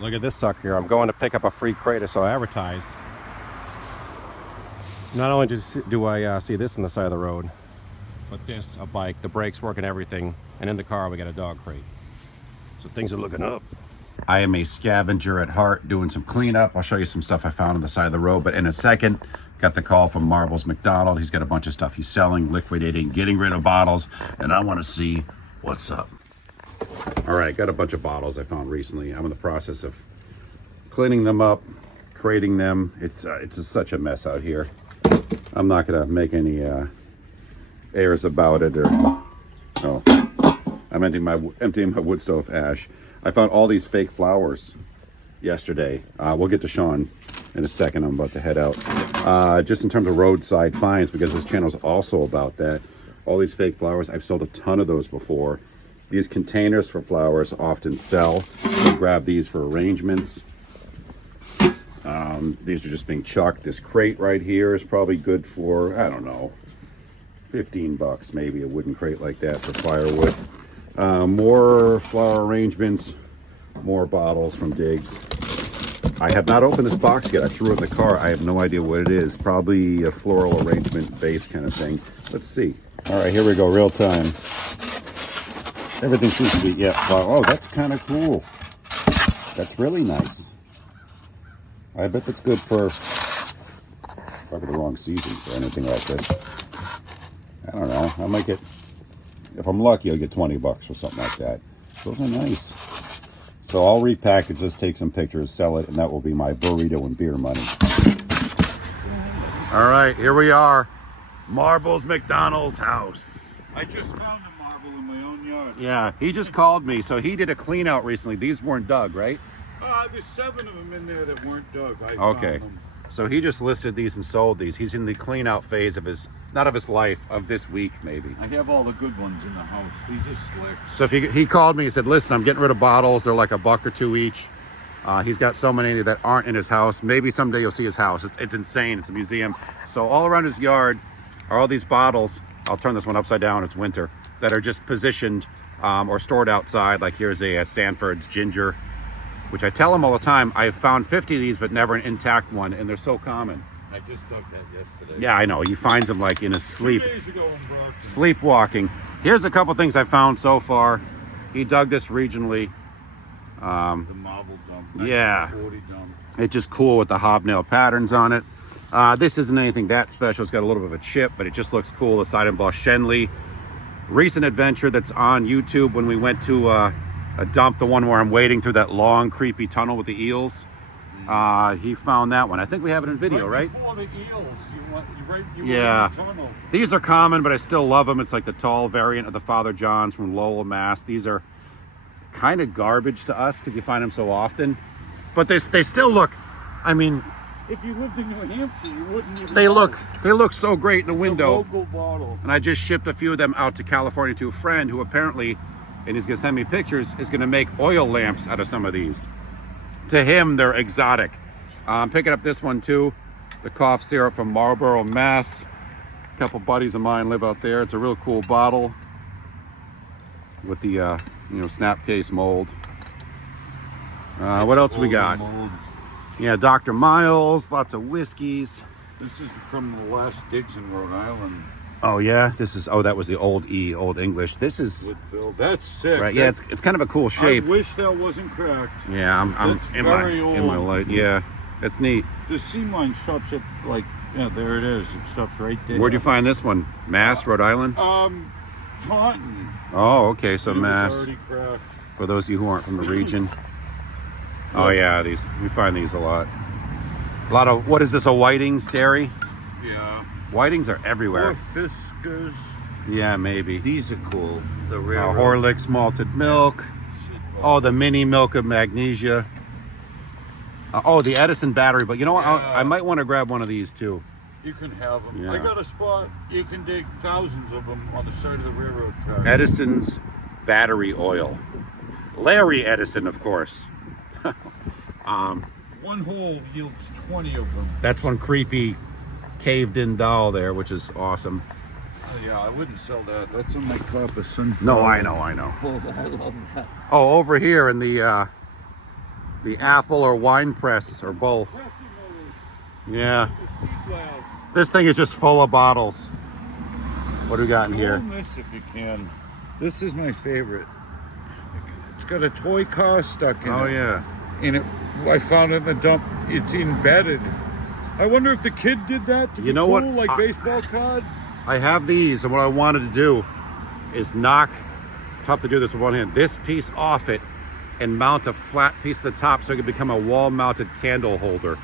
Look at this sucker here. I'm going to pick up a free crate or so advertised. Not only do I see this on the side of the road, but this, a bike, the brakes work and everything. And in the car, we got a dog crate. So things are looking up. I am a scavenger at heart, doing some cleanup. I'll show you some stuff I found on the side of the road, but in a second, got the call from MacDonald. He's got a bunch of stuff he's selling, liquidating, getting rid of bottles, and I want to see what's up. All right, got a bunch of bottles I found recently. I'm in the process of cleaning them up, crating them. It's just such a mess out here. I'm not gonna make any airs about it, or no. I'm emptying my wood stove ash. I found all these fake flowers yesterday. We'll get to Sean in a second. I'm about to head out. Just in terms of roadside finds, because this channel is also about that. All these fake flowers, I've sold a ton of those before. These containers for flowers often sell. So grab these for arrangements. These are just being chucked. This crate right here is probably good for, I don't know, 15 bucks maybe, a wooden crate like that for firewood. More flower arrangements, more bottles from Digs. I have not opened this box yet. I threw it in the car. I have no idea what it is. Probably a floral arrangement vase kind of thing. Let's see. All right, here we go, real time. Everything seems to be, yeah. Oh, that's kind of cool. That's really nice. I bet that's good for probably the wrong season for anything like this. I don't know. I might get, if I'm lucky, I'll get 20 bucks or something like that. Those are nice. So I'll repackage this, take some pictures, sell it, and that will be my burrito and beer money. All right, here we are. MacDonald's house. I just found a marble in my own yard. Yeah, he just called me. So he did a clean out recently. These weren't dug, right? There's 7 of them in there that weren't dug. I Okay. found them. So he just listed these and sold these. He's in the clean out phase of his, not of his life, of this week maybe. I have all the good ones in the house. These are slicks. So if he called me and said, listen, I'm getting rid of bottles. They're like $1 or $2 each. He's got so many that aren't in his house. Maybe someday you'll see his house. It's insane. It's a museum. So all around his yard are all these bottles. I'll turn this one upside down. It's winter. That are just positioned or stored outside. Like here's a Sanford's ginger, which I tell him all the time, I've found 50 of these, but never an intact one, and they're so common. I just dug that yesterday. Yeah, I know. He finds them like in his sleep. 2 days ago in Brockton. Sleepwalking. Here's a couple things I found so far. He dug this regionally. The marble dump. Yeah. 40 dump. It's just cool with the hobnail patterns on it. This isn't anything that special. It's got a little bit of a chip, but it just looks cool. The side embossed Shenley. Recent adventure that's on YouTube when we went to a dump, the one where I'm wading through that long, creepy tunnel with the eels. He found that one. I think we have it in video, right? Before the eels. You Yeah. were in the tunnel. These are common, but I still love them. It's like the tall variant of the Father John's from Lowell, Mass. These are kind of garbage to us because you find them so often. But they still look, I mean, If you lived in New Hampshire, you wouldn't even they know. look so great in the It's a window. local bottle. And I just shipped a few of them out to California to a friend who apparently, and he's gonna send me pictures, is gonna make oil lamps out of some of these. To him, they're exotic. I'm picking up this one too, the cough syrup from Marlborough, Mass. A couple buddies of mine live out there. It's a real cool bottle with the snap case mold. What else we got? Mold. Yeah, Dr. Miles, lots of whiskeys. This is from the last digs in Rhode Island. Oh yeah, that was the old English. This is With Bill. That's sick. right. Yeah, it's kind of a cool shape. I wish that wasn't cracked. Yeah, I'm That's in my very old. light. Yeah, it's neat. The seam line stops at there it is. It stops right there. Where'd you find this one? Mass, Rhode Island. Taunton. Oh, okay. So It was Mass. already cracked. For those of you who aren't from the region. Oh yeah, we find these a lot. A lot of, what is this? A Whiting's dairy? Yeah. Whiting's are Or everywhere. Fiskars. Yeah, maybe. These are cool. The rare. Horlicks malted milk. Oh, the mini milk of magnesia. The Edison battery. But you know what? I might want to grab one of these too. You can have them. Yeah. I got a spot. You can dig thousands of them on the side of the railroad track. Edison's battery oil. Larry Edison, of course. One hole yields 20 of them. That's one creepy caved-in doll there, which is awesome. Oh, yeah, I wouldn't sell that. That's on my copper sun. No, I know. Oh, I love that. Oh, over here in the The apple or wine press or both. Yeah. The seed glass. This thing is just full of bottles. What do we got in here? Show 'em this if you can. This is my favorite. It's got a toy car stuck in it. Oh yeah. And I found it in the dump. It's embedded. I wonder if the kid did that to be know cool, what? like baseball card. I have these, and what I wanted to do is knock, tough to do this with one hand, this piece off it and mount a flat piece at the top so it could become a wall-mounted candle holder.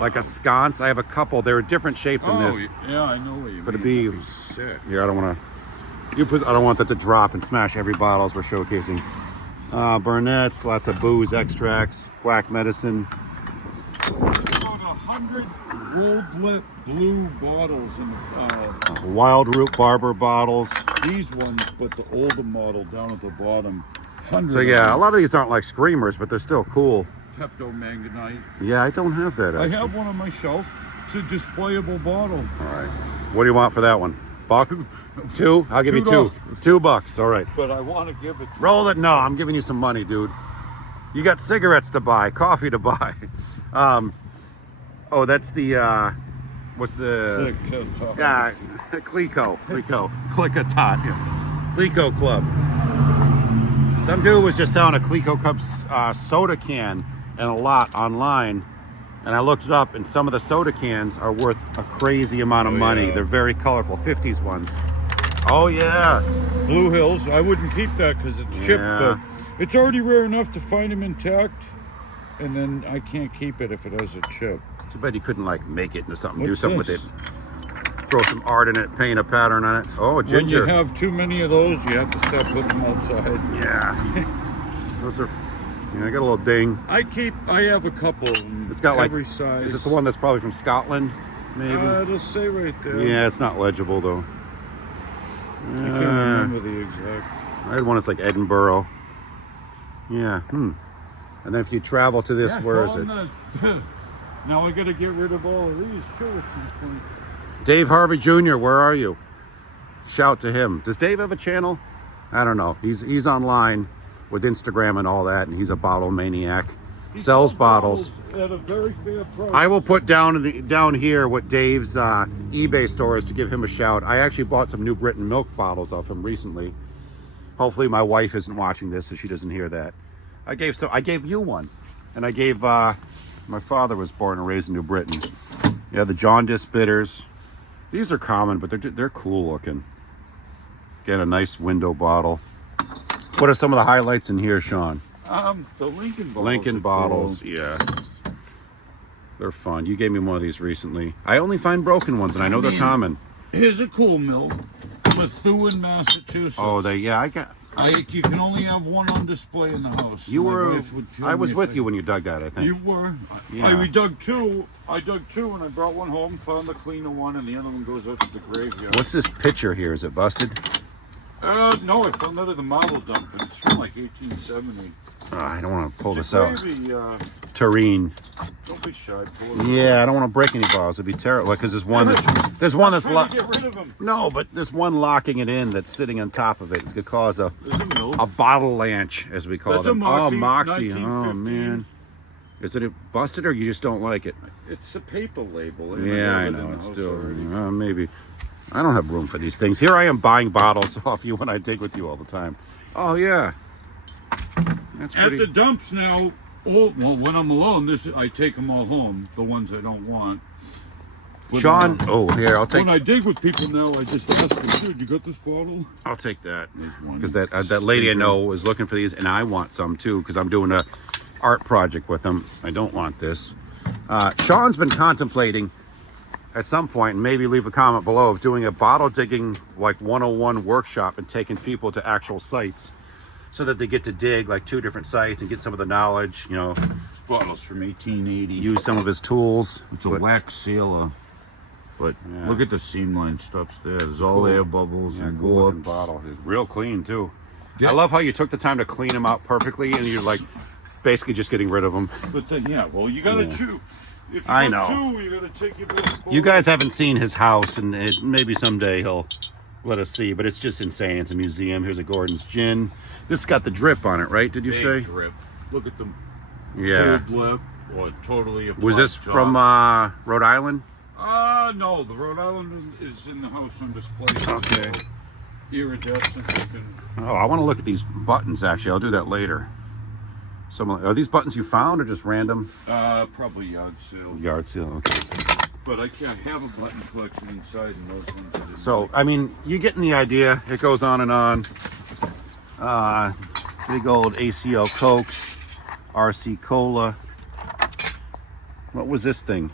Like a sconce. I have a couple. They're a different shape than this. Yeah, I know what you mean. But it'd be That'd sick. Here, I don't want to. I don't want that to drop and smash every bottle as we're showcasing. Burnett's, lots of booze extracts, quack medicine. About 100 gold blue bottles in Wild Root Barber bottles. these ones, but the older model down at the bottom. 100 So yeah, a lot of these aren't like screamers, but they're still cool. Pepto Manganite. Yeah, I don't have that I actually. have one on my shelf. It's a displayable bottle. All right. What do you want for that one? Buck? Two? I'll give you $2. $2. All right. But I want to give it to Roll it. No, I'm giving you some money, dude. You got cigarettes to buy, coffee to buy. Oh, that's the what's the yeah, Clico. Clickatot. Yeah. Clico Club. Some dude was just selling a Clico Club soda can and a lot online. And I looked it up, and some of the soda cans are worth a crazy amount of money. Yeah. They're very colorful, 50s ones. Oh yeah. Blue Hills. I wouldn't keep that because it's chipped. Yeah. But it's already rare enough to find them intact. And then I can't keep it if it has a chip. Too bad you couldn't like make it into something, do What's something this? with it. Throw some art in it, paint a pattern on it. Oh, When ginger. you have too many of those, you have to stop putting them outside. Yeah. Those are, I got a little ding. I have a couple. It's got like, every size. is it the one that's probably from Scotland? Maybe. It'll say right there. Yeah, it's not legible though. I can't remember the exact. I had one that's like Edinburgh. Yeah. And then if you travel to this, where is it? Now I got to get rid of all of these too at some point. Dave Harvey Jr., where are you? Shout to him. Does Dave have a channel? I don't know. He's online with Instagram and all that, and he's a bottle maniac. He Sells bottles. at a very fair price. I will put down here what Dave's eBay store is to give him a shout. I actually bought some New Britain milk bottles off him recently. Hopefully my wife isn't watching this so she doesn't hear that. I gave you one, and I gave my father was born and raised in New Britain. Yeah, the jaundice bitters. These are common, but they're cool looking. Get a nice window bottle. What are some of the highlights in here, Sean? The Lincoln bottles. Lincoln are bottles, cool. yeah. They're fun. You gave me one of these recently. I only find broken ones, and I know they're common. Here's a cool mill. Methuen, Massachusetts. Oh, You can only have one on display in the house. I was with you when you dug that, I think. You were. Yeah. We dug two. I dug two, and I brought one home, found the cleaner one, and the other one goes out to the graveyard. What's this picture here? Is it busted? No, I found that at the model dump. It's from like 1870. I don't want to pull It's this a out. gravy, Terrine. don't be shy. Pull it Yeah, I don't want to break any bottles. It'd be terrible. Because there's one that's Trying to get rid of them. no, but there's one locking it in that's sitting on top of it. It's gonna cause a There's a mill. bottle lanch, as we call That's a them. Moxie, Oh, Moxie. Oh 1915. man. Is it busted or you just don't like it? It's a paper label. Yeah, I have it in know. the It's house still already. maybe. I don't have room for these things. Here I am buying bottles off you when I dig with you all the time. Oh yeah. That's At pretty. the dumps now. When I'm alone, I take them all home. The ones I don't want. But, Sean, here I'll take. When I dig with people now, I just ask them, "Dude, you got this bottle?" I'll take that There's one. because that lady I know was looking for these, and I want some too because I'm doing a art project with them. I don't want this. Sean's been contemplating at some point, and maybe leave a comment below, of doing a bottle digging like 101 workshop and taking people to actual sites so that they get to dig like 2 different sites and get some of the knowledge. This bottle's from 1880. Use some of his tools. It's a wax sealer. But Yeah. look at the seam line stops there. There's all air bubbles and Cool looking warps. bottle. It's real clean too. Yeah. I love how you took the time to clean them out perfectly, and you're like basically just getting rid of them. But then, you gotta chew. If you I got know. two, you gotta take your little spoon. You guys haven't seen his house, and maybe someday he'll let us see, but it's just insane. It's a museum. Here's a Gordon's gin. This has got the drip on it, right? Did you Big say? drip. Look at them. Yeah. tube lip or totally a Was black this top. from Rhode Island? No, the Rhode Island is in the house on display. Okay. Iridescent looking. Oh, I want to look at these buttons, actually. I'll do that later. Are these buttons you found or just random? Probably yard sale. Yard sale, okay. But I can't have a button collection inside, and those ones I didn't So, like. I mean, you're getting the idea. It goes on and on. Big old ACL Cokes, RC Cola. What was this thing?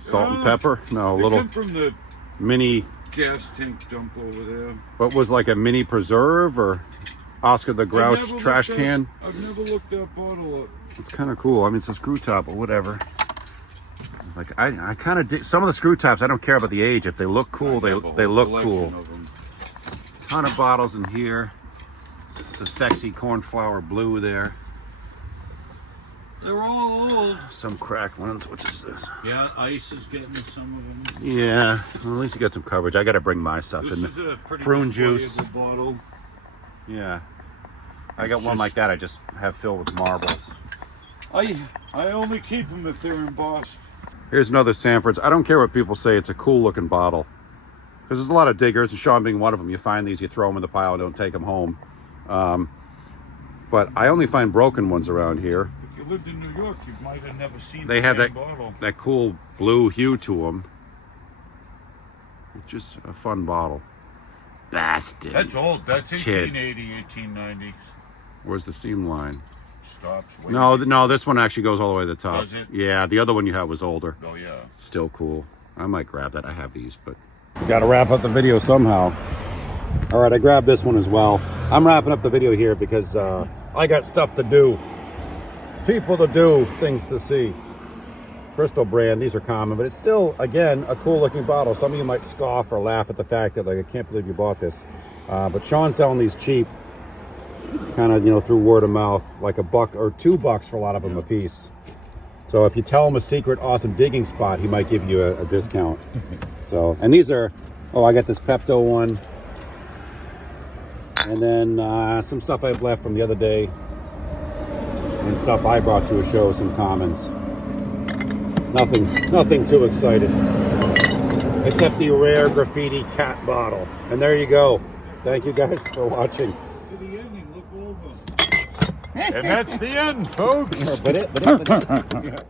Salt and pepper? No, a It little came from the mini. gas tank dump over there. What was like a mini preserve or Oscar the Grouch I've never trash looked that- can? I've never looked that bottle up. It's kind of cool. I mean, it's a screw top or whatever. Like I kind of dig some of the screw tops. I don't care about the age. If they look cool, I they have a they whole look collection cool. of 'em. Ton of bottles in here. It's a sexy cornflower blue there. They're all old. Some cracked ones. What is this? Yeah, ice is getting some of them. Yeah, well, at least you got some coverage. I got to bring my stuff This in. is a pretty Prune juice. displayable bottle. Yeah, I got one like that. I just have filled with marbles. I only keep them if they're embossed. Here's another Sanford's. I don't care what people say. It's a cool looking bottle. Because there's a lot of diggers, and Sean being one of them. You find these, you throw them in the pile, and don't take them home. But I only find broken ones around here. If you lived in New York, you might have never seen They the have same that bottle. that cool blue hue to them. It's just a fun bottle. Bastard. That's old. That's Kid. 1880, 1890. Where's the seam line? Stops. Way No, this one actually goes all the way to the top. Does it? Yeah, the other one you had was older. Oh, yeah. Still cool. I might grab that. I have these, but got to wrap up the video somehow. All right, I grabbed this one as well. I'm wrapping up the video here because I got stuff to do. People to do, things to see. Crystal brand, these are common, but it's still, again, a cool looking bottle. Some of you might scoff or laugh at the fact that, like, I can't believe you bought this. But Sean's selling these cheap, kind of, through word of mouth, like $1 or $2 for a lot of them a piece. So if you tell him a secret awesome digging spot, he might give you a discount. So, and these are, I got this Pepto one. And then some stuff I've left from the other day. And stuff I brought to a show, some commons. Nothing too exciting. Except the rare graffiti cat bottle. And there you go. Thank you guys for watching. To the ending, look over. And that's the end, folks. But it.